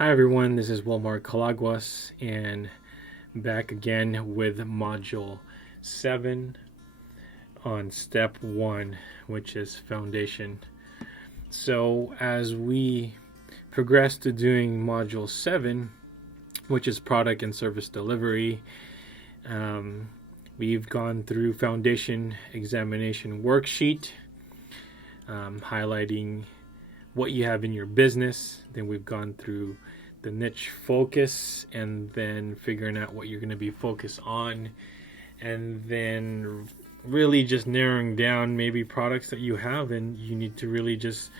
Hi everyone, this is Wilmar Calaguas and back again with Module 7 on Step 1, which is Foundation. So as we progress to doing Module 7, which is Product and Service Delivery, we've gone through Foundation Examination Worksheet, highlighting what you have in your business. Then we've gone through the niche focus and then figuring out what you're going to be focused on, and then really just narrowing down maybe products that you have and you need to really just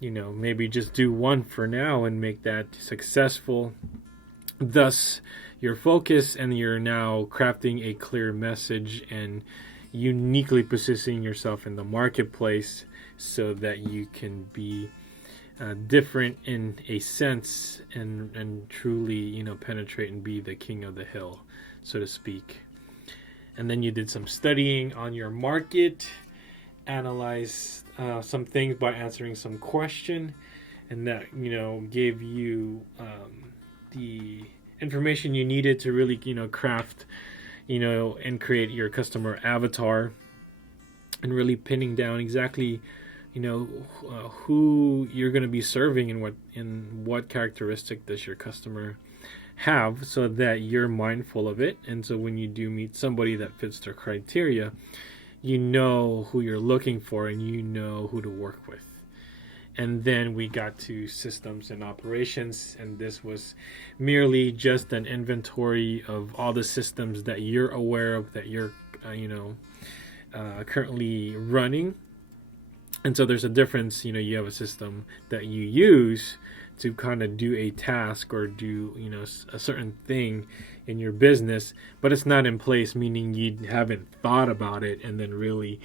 maybe just do one for now and make that successful, thus your focus, and you're now crafting a clear message and uniquely positioning yourself in the marketplace so that you can be different in a sense and truly penetrate and be the king of the hill, so to speak. And then you did some studying on your market, analyzed some things by answering some question, and that gave you the information you needed to really craft and create your customer avatar, and really pinning down exactly who you're going to be serving and what characteristic does your customer have, so that you're mindful of it. And so when you do meet somebody that fits their criteria, you know who you're looking for and you know who to work with. And then we got to systems and operations, and this was merely just an inventory of all the systems that you're aware of, that you're currently running. And so there's a difference. You have a system that you use to kind of do a task or do a certain thing in your business, but it's not in place, meaning you haven't thought about it and then really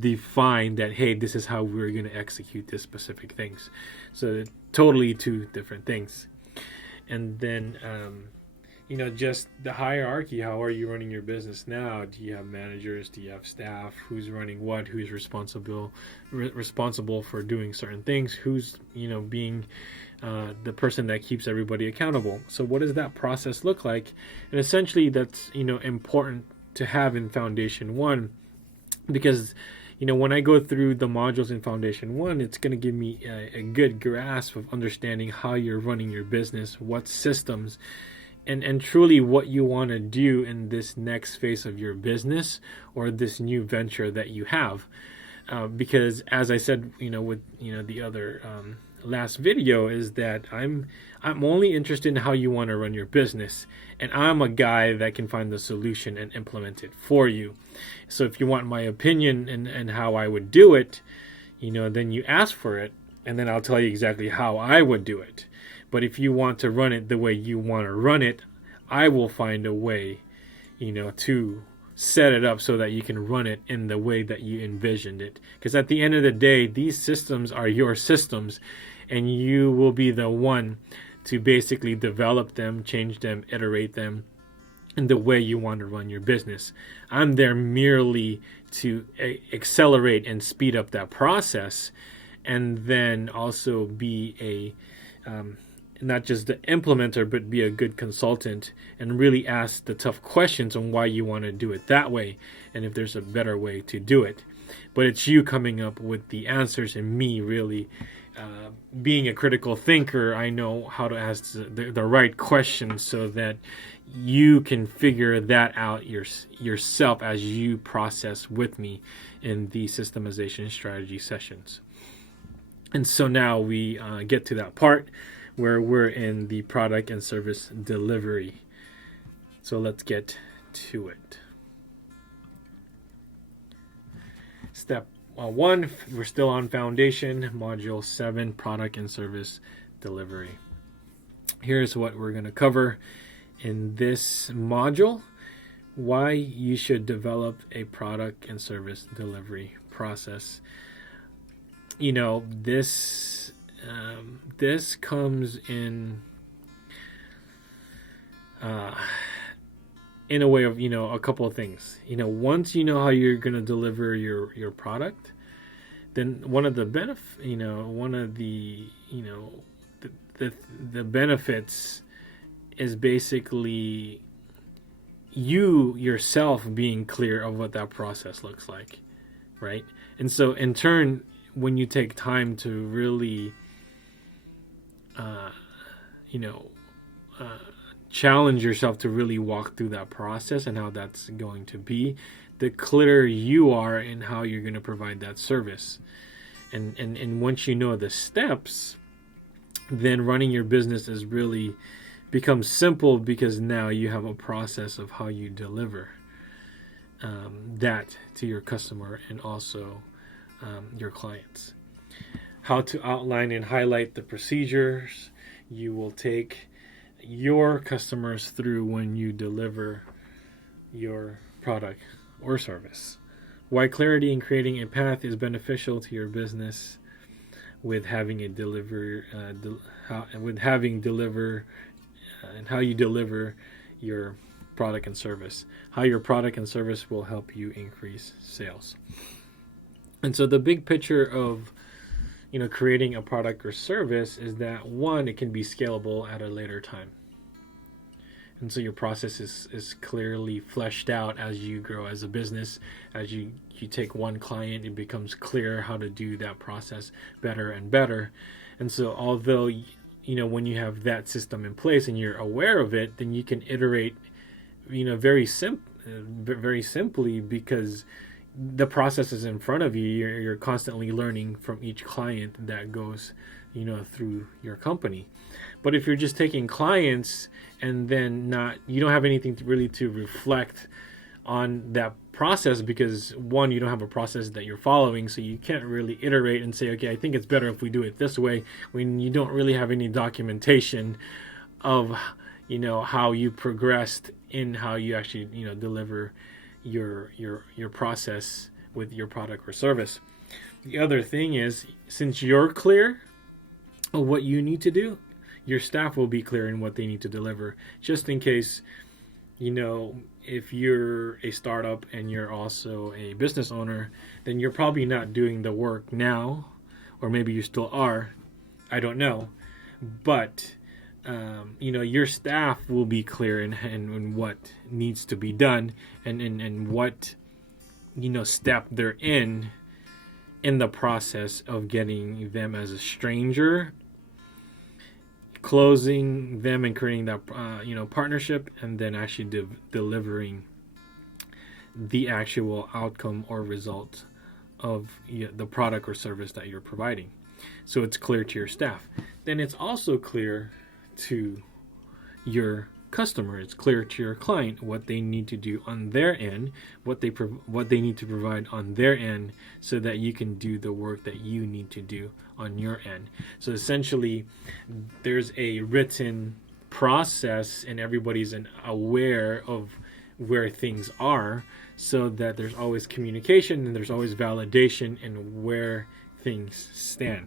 define that, hey, this is how we're going to execute this specific things. So totally two different things. And then just the hierarchy. How are you running your business now? Do you have managers? Do you have staff? Who's running what? Who's responsible for doing certain things? Who's being the person that keeps everybody accountable? So what does that process look like? And essentially that's important to have in Foundation 1, because when I go through the modules in Foundation 1, it's going to give me a good grasp of understanding how you're running your business, what systems, and truly what you want to do in this next phase of your business or this new venture that you have. Because as I said, with the other last video, is that I'm only interested in how you want to run your business, and I'm a guy that can find the solution and implement it for you. So if you want my opinion and how I would do it, then you ask for it, and then I'll tell you exactly how I would do it. But if you want to run it the way you want to run it, I will find a way, to set it up so that you can run it in the way that you envisioned it. Because at the end of the day, these systems are your systems, and you will be the one to basically develop them, change them, iterate them in the way you want to run your business. I'm there merely to accelerate and speed up that process, and then also be a not just the implementer, but be a good consultant and really ask the tough questions on why you want to do it that way and if there's a better way to do it. But it's you coming up with the answers, and me really being a critical thinker. I know how to ask the right questions so that you can figure that out yourself as you process with me in the systemization strategy sessions. And so now we get to that part where we're in the product and service delivery. So let's get to it. Step 1, we're still on Foundation, Module 7, Product and Service Delivery. Here's what we're going to cover in this module: why you should develop a product and service delivery process. This comes in a way of a couple of things. Once you know how you're going to deliver your product, then one of the the benefits is basically you yourself being clear of what that process looks like, right? And so in turn, when you take time to really you know challenge yourself to really walk through that process and how that's going to be, the clearer you are in how you're going to provide that service. And once you know the steps, then running your business is really becomes simple, because now you have a process of how you deliver that to your customer and also your clients. How to outline and highlight the procedures you will take your customers through when you deliver your product or service. Why clarity in creating a path is beneficial to your business with having a deliver and how you deliver your product and service. How your product and service will help you increase sales. And so the big picture of creating a product or service is that, one, it can be scalable at a later time. And so your process is clearly fleshed out as you grow as a business. As you take one client, it becomes clear how to do that process better and better. And so although when you have that system in place and you're aware of it, then you can iterate very simply, because the process is in front of you. You're constantly learning from each client that goes through your company. But if you're just taking clients and then you don't have anything to reflect on that process, because one, you don't have a process that you're following, so you can't really iterate and say, okay, I think it's better if we do it this way, when you don't really have any documentation of how you progressed in how you actually deliver your process with your product or service. The other thing is, since you're clear of what you need to do, your staff will be clear in what they need to deliver. Just in case, if you're a startup and you're also a business owner, then you're probably not doing the work now, or maybe you still are, I don't know. But your staff will be clear in what needs to be done, and what step they're in the process of getting them as a stranger, closing them and creating that partnership, and then actually delivering the actual outcome or result of the product or service that you're providing. So it's clear to your staff. Then it's also clear to your customer. It's clear to your client what they need to do on their end, what they need to provide on their end, so that you can do the work that you need to do on your end. So essentially, there's a written process, and everybody's aware of where things are, so that there's always communication and there's always validation in where things stand.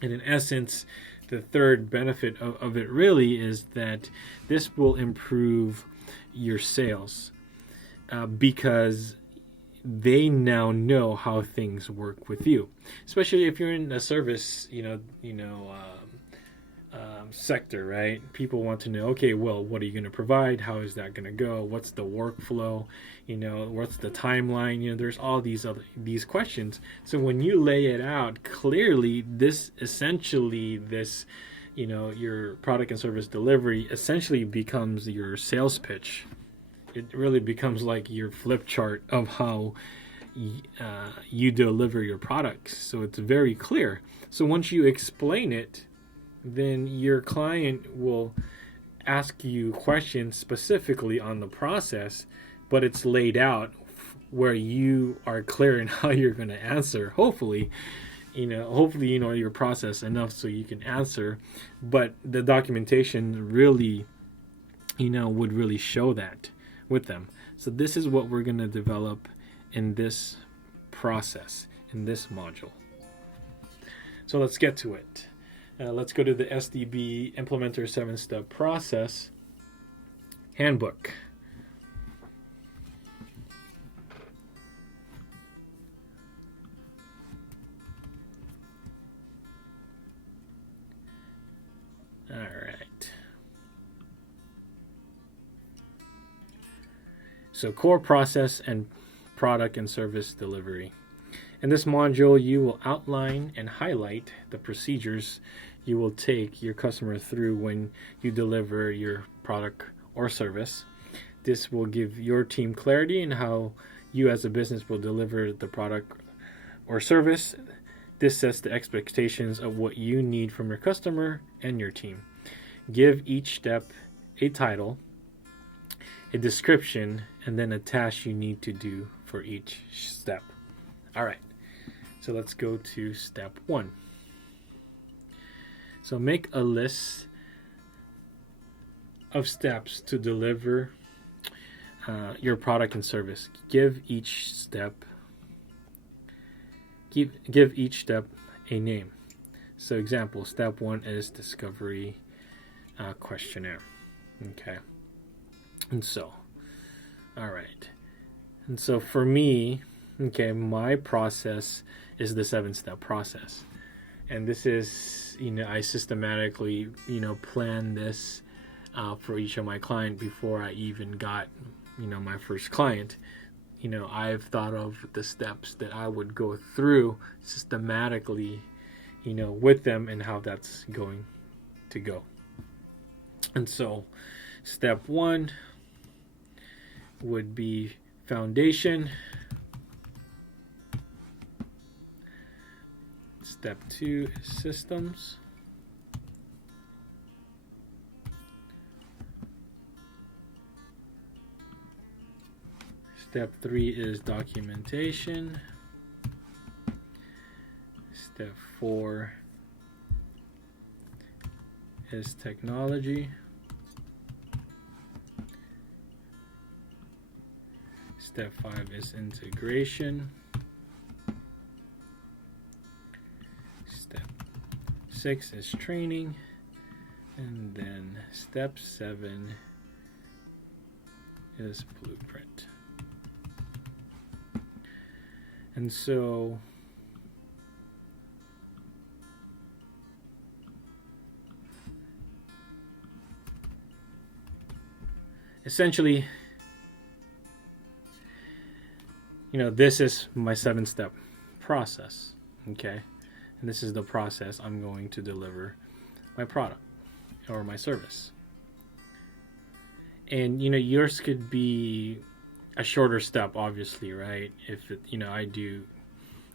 And in essence, the third benefit of it really is that this will improve your sales, because they now know how things work with you, especially if you're in a service sector, right? People want to know, okay, well, what are you going to provide? How is that going to go? What's the workflow? What's the timeline? There's all these questions. So when you lay it out clearly, your product and service delivery essentially becomes your sales pitch. It really becomes like your flip chart of how you deliver your products. So it's very clear. So once you explain it, then your client will ask you questions specifically on the process, but it's laid out where you are clear in how you're going to answer. Hopefully you know your process enough so you can answer, but the documentation really would really show that with them. So this is what we're going to develop in this process, in this module. So let's get to it. Let's go to the SDB Implementer 7-Step Process Handbook. So core process and product and service delivery. In this module, you will outline and highlight the procedures you will take your customer through when you deliver your product or service. This will give your team clarity in how you as a business will deliver the product or service. This sets the expectations of what you need from your customer and your team. Give each step a title, a description, and then a task you need to do for each step. All right, so let's go to step 1. So make a list of steps to deliver your product and service. Give each step a name. So example, step 1 is discovery questionnaire. Okay. And so, all right. And so for me, okay, my process is the 7-step process. And this is, I systematically, plan this for each of my client before I even got, my first client. I've thought of the steps that I would go through systematically, with them and how that's going to go. And so step 1 would be foundation. Step 2 is systems. Step 3 is documentation. Step 4 is technology. Step 5 is integration. Step 6 is training. And then step 7 is blueprint. And so essentially, this is my 7-step process, okay? And this is the process I'm going to deliver my product or my service. And, yours could be a shorter step, obviously, right? If I do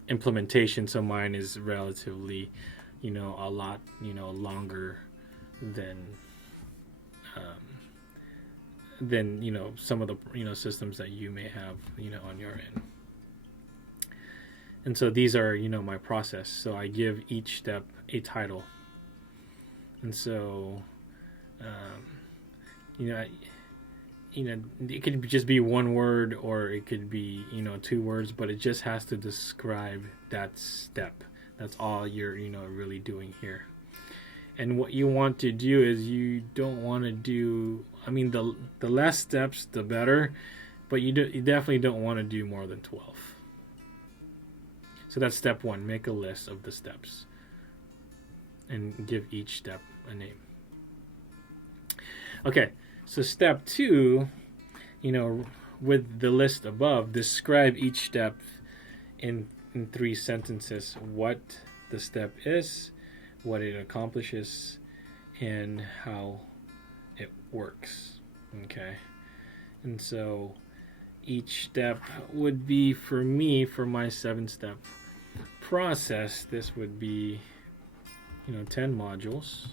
implementation, so mine is relatively, a lot, longer than some of the systems that you may have on your end. And so these are my process. So I give each step a title, and so it could just be one word, or it could be 2 words, but it just has to describe that step. That's all you're really doing here. And what you want to do is you don't want to do, the less steps the better, but you definitely don't want to do more than 12. So that's step 1. Make a list of the steps and give each step a name. Okay, so step 2, with the list above, describe each step in 3 sentences. What the step is, what it accomplishes, and how it works. Okay, and so each step would be, for me, for my 7-step process, this would be 10 modules.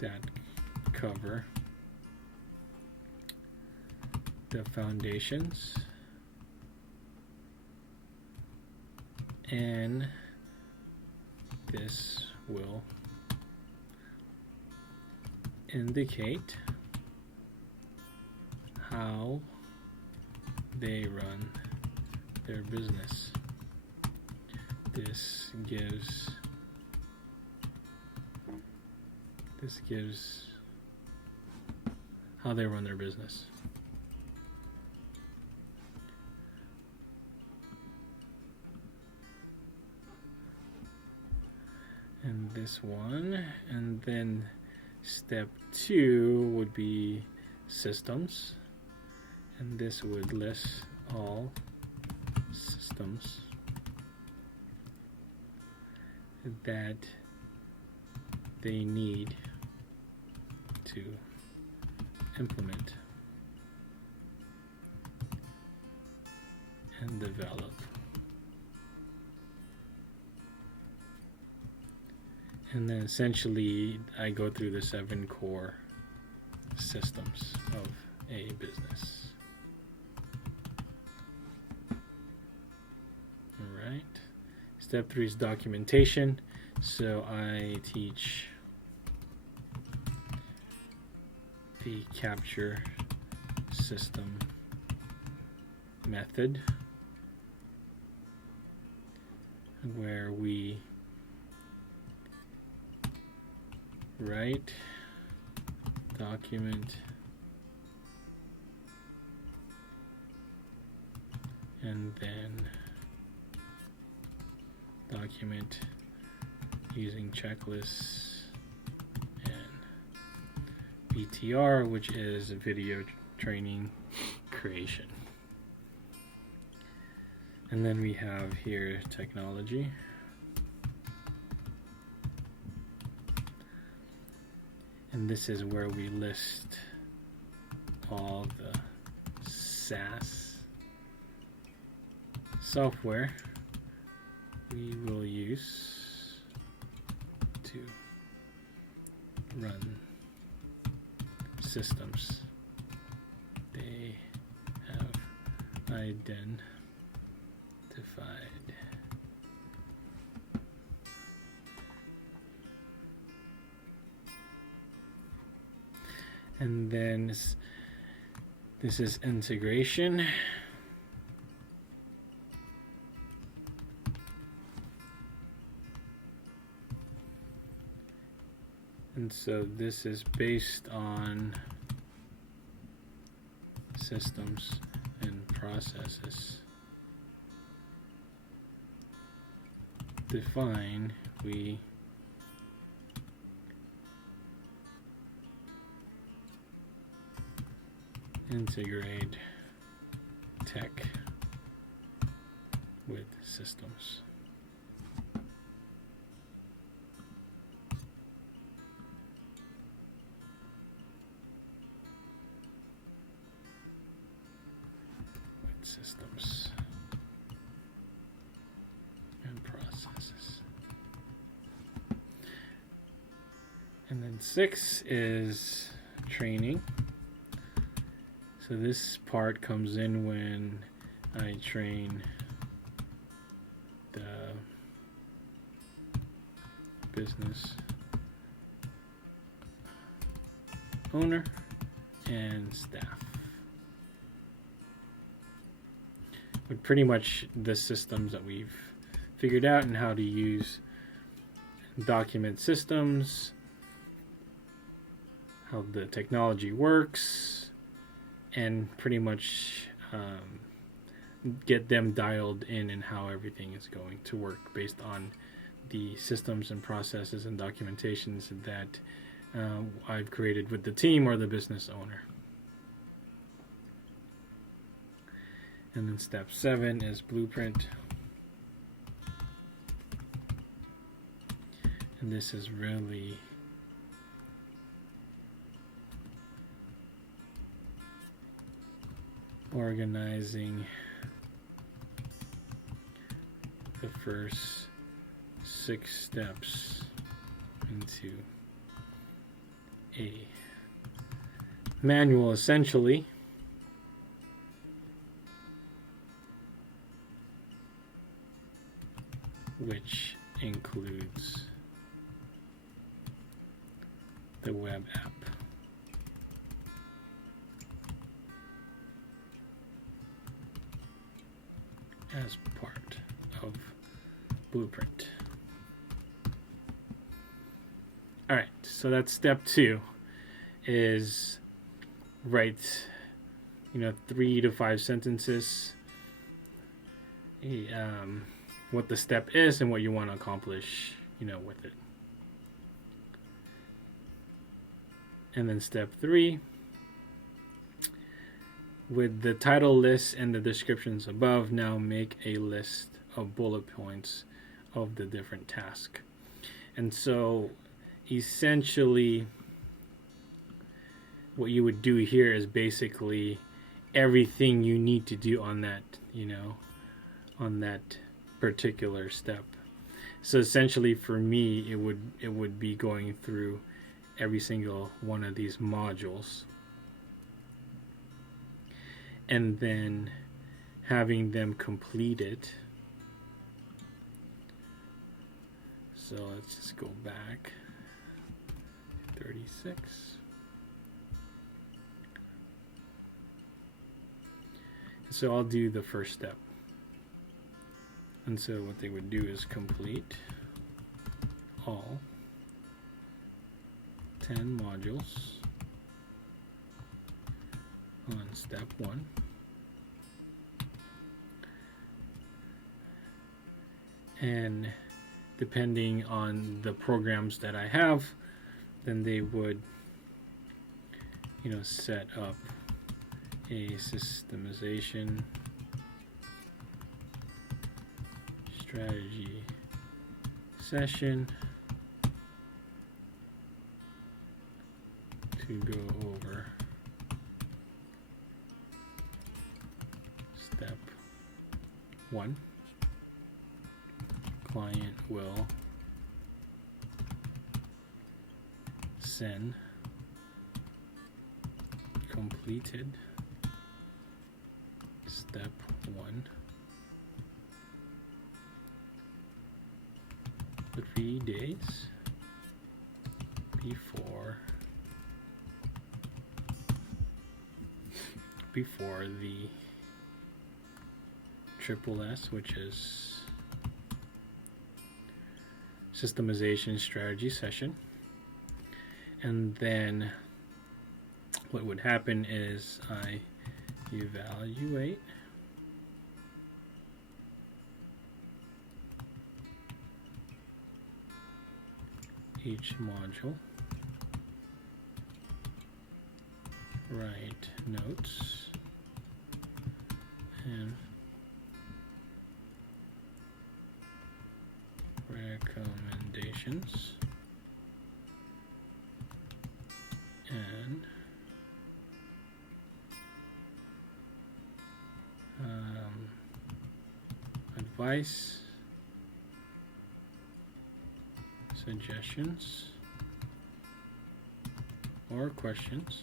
That cover the foundations and this will indicate how they run their business. This gives how they run their business. and this one, and then step 2 would be systems, and this would list all systems that they need to implement and develop. And then essentially I go through the 7 core systems of a business. Alright. Step 3 is documentation. So I teach the capture system method, where we write, document, and then document using checklists and VTR, which is video training creation. And then we have here technology. And this is where we list all the SaaS software we will use to run systems they have identified. And then this is integration. And so this is based on systems and processes define, we integrate tech with systems. Systems and processes. And then 6 is training. So this part comes in when I train the business owner and staff. But pretty much the systems that we've figured out and how to use, document systems, how the technology works, and pretty much get them dialed in and how everything is going to work based on the systems and processes and documentations that I've created with the team or the business owner. And then step 7 is blueprint. And this is really organizing the first 6 steps into a manual, essentially. Which includes the web app. As part of Blueprint. All right, so that's step 2, is write, 3 to 5 sentences. What the step is and what you want to accomplish, with it. And then step 3, with the title list and the descriptions above, now make a list of bullet points of the different tasks. And so essentially what you would do here is basically everything you need to do on that, on that particular step. So essentially for me, it would be going through every single one of these modules and then having them complete it. So let's just go back 36. So I'll do the first step. And so what they would do is complete all 10 modules on step 1. And depending on the programs that I have, then they would, set up a systemization strategy session to go over step 1. Client will send completed step 1 3 days before the triple S, which is systemization strategy session. And then what would happen is I evaluate each module, write notes, and recommendations, and advice, suggestions, or questions.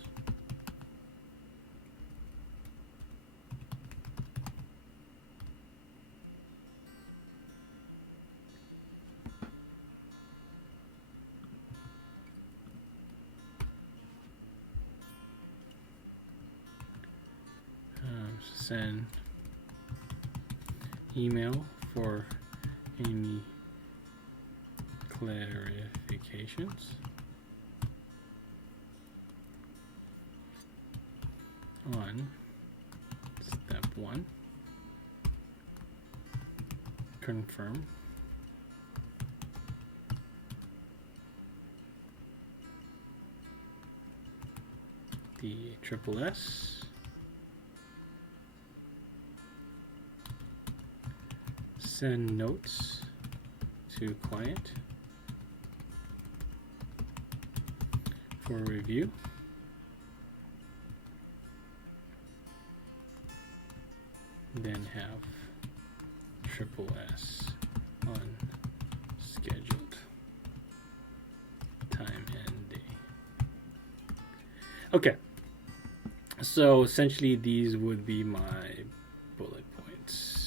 Send email for any clarifications on step 1. Confirm the triple S. Send notes to client for review. Then have triple S on scheduled time and day. Okay, so essentially these would be my bullet points.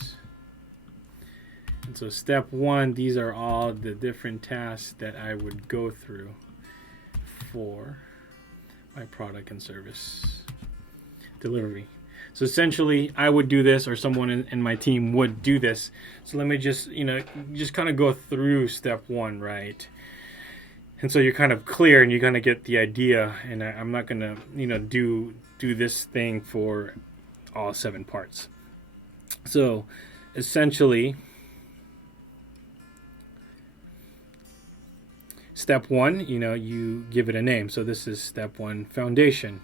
And so step 1, these are all the different tasks that I would go through for my product and service delivery. So essentially I would do this, or someone in my team would do this. So let me just kind of go through step 1, right? And so you're kind of clear and you're going to get the idea, and I'm not going to do this thing for all 7 parts. So essentially step one, you give it a name. So this is step one, foundation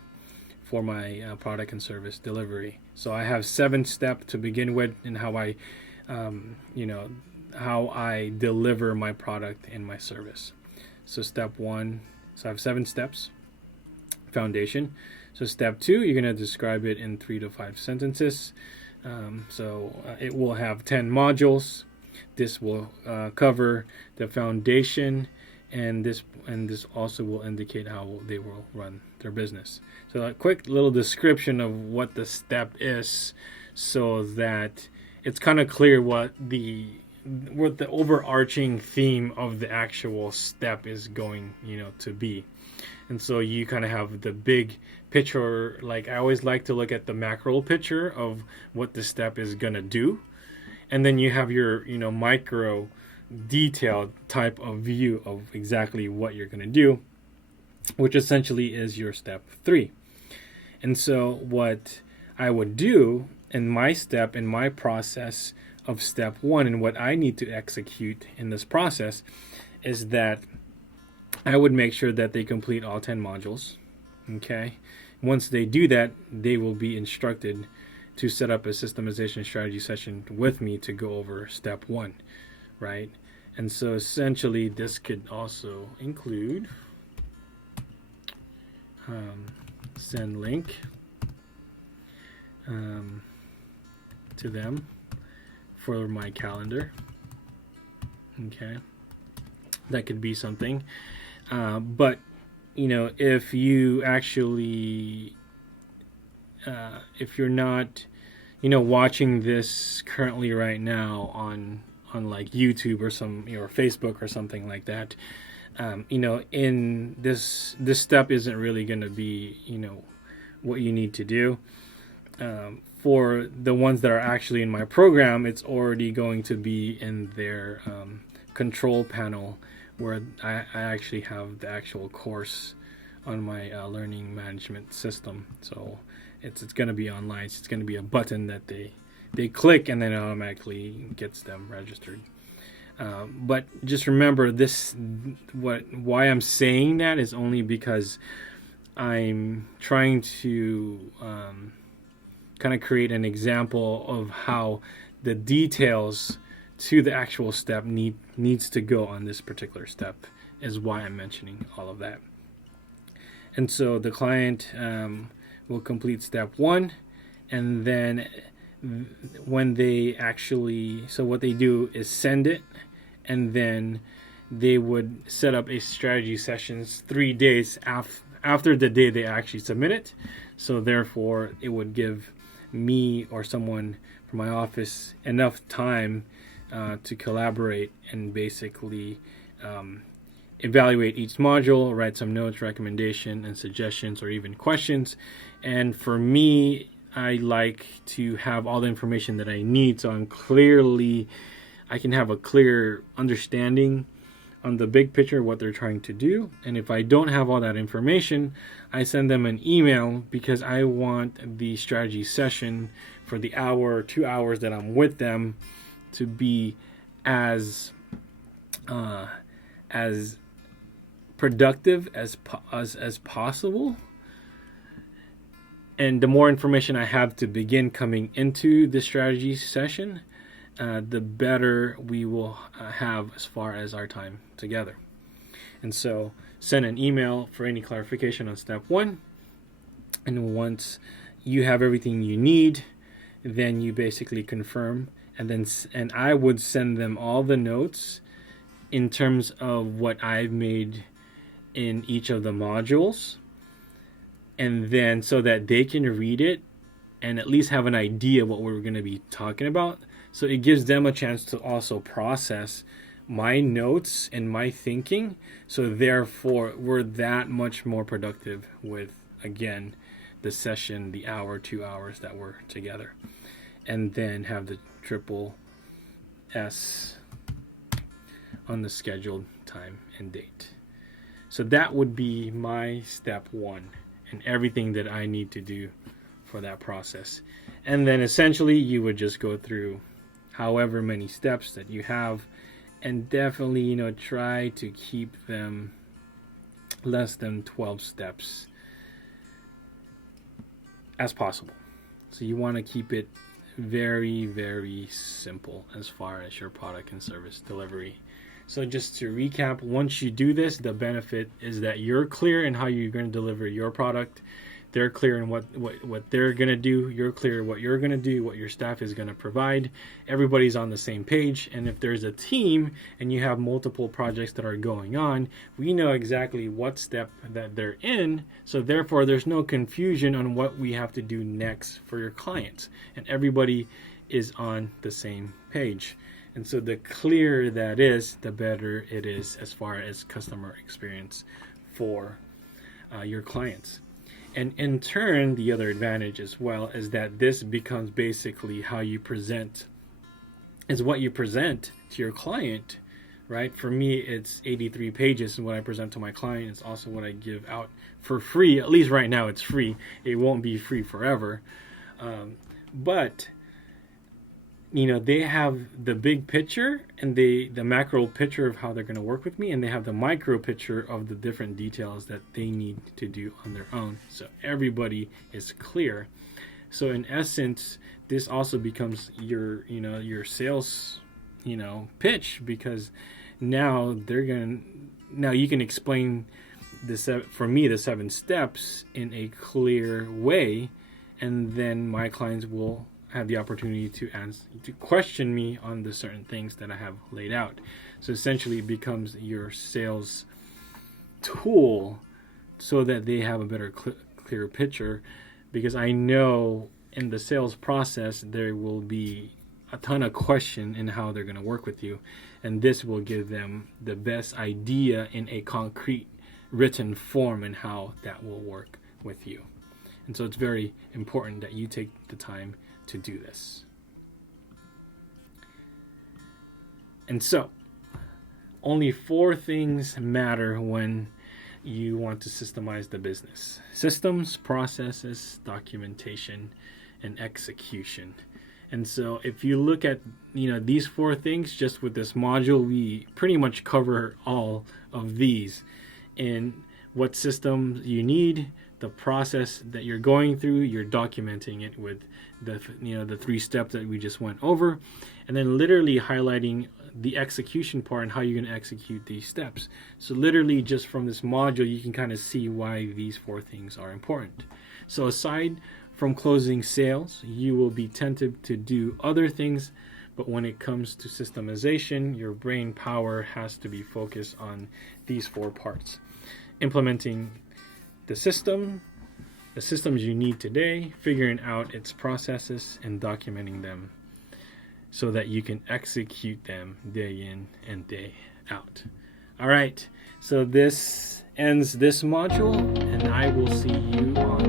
for my product and service delivery. So I have 7 steps to begin with in how I, how I deliver my product and my service. So step one, so I have 7 steps, foundation. So step 2, you're going to describe it in 3 to 5 sentences. It will have 10 modules. This will cover the foundation, and this also will indicate how they will run their business. So a quick little description of what the step is, so that it's kind of clear what the overarching theme of the actual step is going to be. And so you kind of have the big picture. Like, I always like to look at the macro picture of what the step is going to do, and then you have your micro detailed type of view of exactly what you're going to do, which essentially is your step 3. And so what I would do in my process of step 1, and what I need to execute in this process, is that I would make sure that they complete all 10 modules. Okay. Once they do that, they will be instructed to set up a systemization strategy session with me to go over step 1, right? And so essentially this could also include send link to them for my calendar. Okay, that could be something. But if you actually if you're not watching this currently right now on like YouTube or or Facebook or something like that, in this step isn't really going to be what you need to do. For the ones that are actually in my program, it's already going to be in their control panel, where I actually have the actual course on my learning management system. So it's going to be online. It's going to be a button that they click, and then it automatically gets them registered. But just remember this, why I'm saying that is only because I'm trying to kind of create an example of how the details to the actual step needs to go on this particular step, is why I'm mentioning all of that. And so the client will complete step 1, and then when they actually, so what they do is send it, and then they would set up a strategy sessions 3 days after the day they actually submit it. So therefore it would give me or someone from my office enough time to collaborate and basically evaluate each module, write some notes, recommendation, and suggestions, or even questions. And for me, I like to have all the information that I need, so I can have a clear understanding on the big picture, what they're trying to do. And if I don't have all that information, I send them an email, because I want the strategy session for the hour or 2 hours that I'm with them to be as productive as possible. And the more information I have to begin coming into the strategy session, the better we will have as far as our time together. And so send an email for any clarification on step 1. And once you have everything you need, then you basically confirm, and I would send them all the notes in terms of what I've made in each of the modules, and then so that they can read it and at least have an idea what we're going to be talking about. So it gives them a chance to also process my notes and my thinking. So therefore, we're that much more productive with, again, the session, the hour, 2 hours that we're together. And then have the triple S on the scheduled time and date. So that would be my step 1 and everything that I need to do for that process. And then essentially you would just go through however many steps that you have, and definitely, you know, try to keep them less than 12 steps as possible. So you want to keep it very, very simple as far as your product and service delivery. So just to recap, once you do this, the benefit is that you're clear in how you're going to deliver your product. They're clear in what they're going to do. You're clear what you're going to do, what your staff is going to provide. Everybody's on the same page. And if there's a team and you have multiple projects that are going on, we know exactly what step that they're in. So therefore, there's no confusion on what we have to do next for your clients. And everybody is on the same page. And so the clearer that is, the better it is as far as customer experience for your clients. And in turn, the other advantage as well is that this becomes basically how you present, is what you present to your client, right? For me, it's 83 pages, and what I present to my client is also what I give out for free. At least right now it's free. It won't be free forever. But you know, they have the big picture and the macro picture of how they're going to work with me, and they have the micro picture of the different details that they need to do on their own. So everybody is clear. So in essence, this also becomes your, you know, your sales, you know, pitch, because now you can explain for me the 7 steps in a clear way, and then my clients will have the opportunity to question me on the certain things that I have laid out. So essentially it becomes your sales tool so that they have a better clearer picture, because I know in the sales process there will be a ton of question in how they're going to work with you, and this will give them the best idea in a concrete written form and how that will work with you. And so it's very important that you take the time to do this. And so only 4 things matter when you want to systemize the business: systems, processes, documentation, and execution. And so if you look at, you know, these 4 things just with this module, we pretty much cover all of these in what systems you need, the process that you're going through, you're documenting it with the 3 steps that we just went over, and then literally highlighting the execution part and how you're going to execute these steps. So literally just from this module, you can kind of see why these 4 things are important. So aside from closing sales, you will be tempted to do other things, but when it comes to systemization, your brain power has to be focused on these 4 parts: implementing the systems you need today, figuring out its processes, and documenting them so that you can execute them day in and day out. All right, so this ends this module, and I will see you on